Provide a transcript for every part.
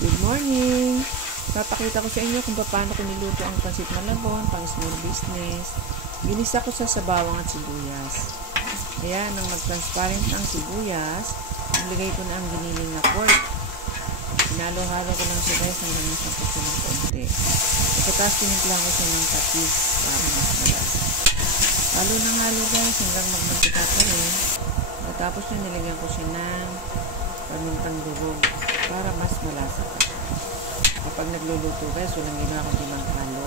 Good morning! Papakita ko sa inyo kung paano ko niluto ang pansit malabon pang small business. Ginisa ko sa bawang at sibuyas. Ayan, nang mag-transparent ang sibuyas, ilagay ko na ang giniling na pork. Hinalo-halo ko lang siya guys hanggang nasapot siya ng konti. Pagkatapos tinimplahan ko siya ng tapis para mas malasa. Halo ng halo guys hanggang magmantika ko rin. Pagkatapos yun, nilagyan ko siya ng pamintang durog para mas malasa pa. Kapag nagluluto guys, walang ginawa kundi manghalo.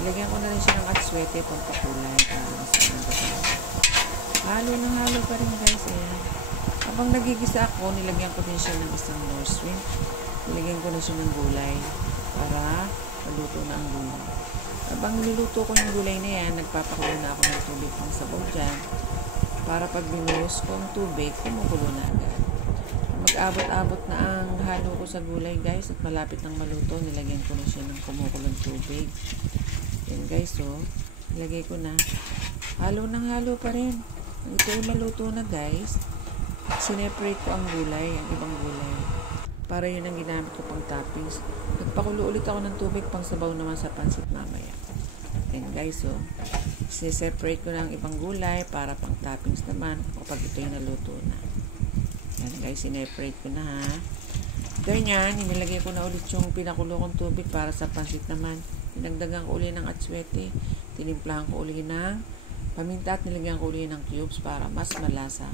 Nilagyan ko na rin siya ng atswete pampakulay para mas malasa. Halo ng halo pa rin guys. Ayan. Habang nagigisa ako, nilagyan ko din siya ng isang nor shrimp. Nilagyan ko na siya ng gulay para maluto na ang gulay. Habang niluluto ko yung gulay na yan, nagpapakulo na ako ng tubig pang sabaw dyan para pag binuhos ko ang tubig, kumukulo na agad. Mag-abot-abot na ang halo ko sa gulay guys at malapit nang maluto, nilagyan ko na siya ng kumukulong tubig. Yan guys, so nilagay ko na. Halo ng halo pa rin. Ito ay maluto na guys. Sineparate ko ang gulay, ang ibang gulay. Para yun ang ginamit ko pang toppings. Nagpakulo ulit ako ng tubig pang sabaw naman sa pansit mamaya. Yan guys, so sineseparate ko na ang ibang gulay para pang toppings naman kapag ito yung naluto na. Yan guys, sineparate ko na ha. Ganyan, inilagay ko na ulit yung pinakulo kong tubig para sa pansit naman. Dinagdagan ko ulit ng atswete. Tinimplahan ko ulit ng paminta at nilagyan ko ulit ng cubes para mas malasa.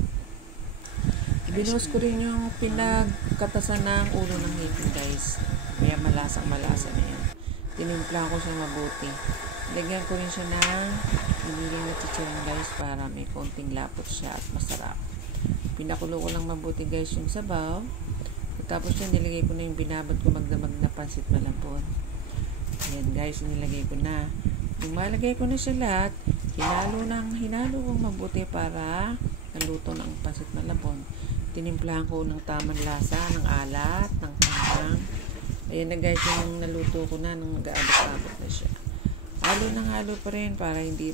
Ibinuhos ko rin yung pinagkatasan ng ulo ng hipon guys. Kaya malasang malasa na yan. Tinimplahan ko siya mabuti. Lagyan ko rin siya ng giniling na chicharon guys para may konting lapot siya at masarap. Pinakulo ko lang mabuti guys yung sabaw. Tapos yan, nilagay ko na yung binabad ko magdamag na pansit malabon. Ayan guys, nilagay ko na. Nung malagay ko na siya lahat, hinalo kong mabuti para naluto ng pansit malabon. Tinimplahan ko ng tamang lasa, ng alat, ng panggang. Ayan na guys, yung naluto ko na nung mag-aabot-abot na siya. Halo ng halo pa rin para hindi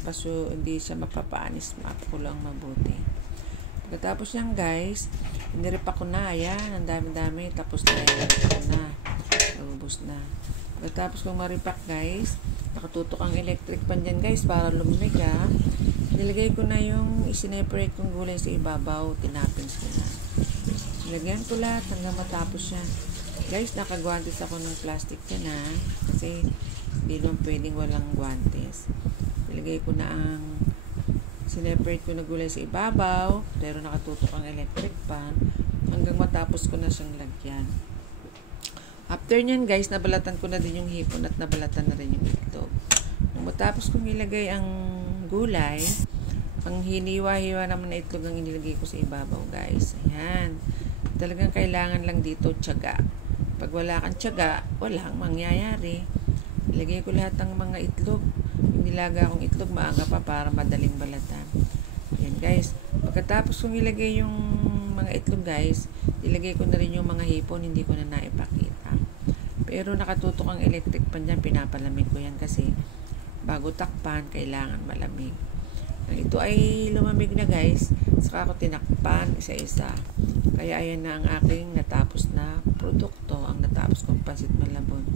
siya mapapaanis, mapakulo ang mabuti. Pagkatapos yan guys, iniripa ko na, ayan, ang dami-dami, tapos na naubos na. Pagkatapos kong maripak guys, nakatutok ang electric pan dyan guys para lumamig ha. Nilagay ko na yung isineparate kong gulay sa ibabaw, tinapins ko na. Nilagyan ko lahat hanggang matapos yan. Guys, nakagwantes ako ng plastic yan ha, kasi hindi naman pwedeng walang guwantes. Nilagay ko na ang sineparate ko na gulay sa ibabaw, pero nakatutok ang electric pan hanggang matapos ko na siyang lagyan. After nyan guys, nabalatan ko na din yung hipon at nabalatan na rin yung itlog. Nung matapos kong ilagay ang gulay, ang hiniwa-hiwa naman na itlog ang inilagay ko sa ibabaw guys. Ayan. Talagang kailangan lang dito tiyaga. Pag wala kang tiyaga, walang mangyayari. Ilagay ko lahat ng mga itlog. Nilaga akong itlog maaga pa para madaling balatan. Ayan guys. Pagkatapos kong ilagay yung mga itlog guys, ilagay ko na rin yung mga hipon, hindi ko na naipakita. Pero nakatutok ang electric pan dyan, pinapalamig ko yan kasi bago takpan, kailangan malamig. Ito ay lumamig na guys, saka ako tinakpan isa-isa. Kaya ayan na ang aking natapos na produkto, ang natapos kong pansit malabon.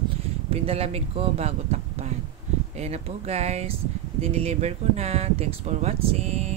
Pinalamig ko bago takpan. Ayan na po guys, dineliver ko na. Thanks for watching.